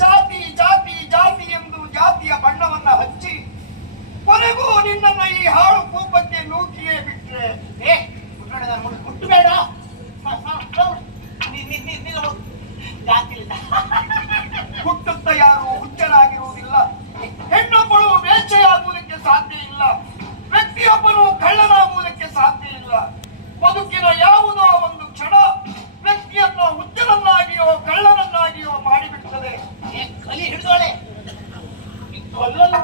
ಜಾತಿ ಜಾತಿ ಜಾತಿ ಎಂದು ಜಾತಿಯ ಬಣ್ಣವನ್ನ ಹಚ್ಚಿ ಕೊನೆಗೂ ನಿನ್ನನ್ನ ಈ ಹಾಳು ಕೂಪಕ್ಕೆ ನೂಕಿಯೇ ಬಿಟ್ರೆ ಮುಟ್ಟಬೇಡ ಹುಟ್ಟುತ್ತ ಯಾರು ಹುಚ್ಚರಾಗಿರುವುದಿಲ್ಲ. ಹೆಣ್ಣೊಬ್ಬಳು ವೇಶ್ಯೆಯಾಗುವುದಕ್ಕೆ ಸಾಧ್ಯ ಇಲ್ಲ. ವ್ಯಕ್ತಿಯೊಬ್ಬನು ಕಳ್ಳನಾಗುವುದಕ್ಕೆ ಸಾಧ್ಯ ಇಲ್ಲ. ಬದುಕಿನ ಯಾವುದೋ ಒಂದು ಕ್ಷಣ ವ್ಯಕ್ತಿಯನ್ನು ಹುಚ್ಚನನ್ನಾಗಿಯೋ ಕಳ್ಳನನ್ನಾಗಿಯೋ ಮಾಡಿಬಿಡ್ತದೆ. ಕಲಿ ಹಿಡಿದೋಳೆ ಕೊಲ್ಲಲು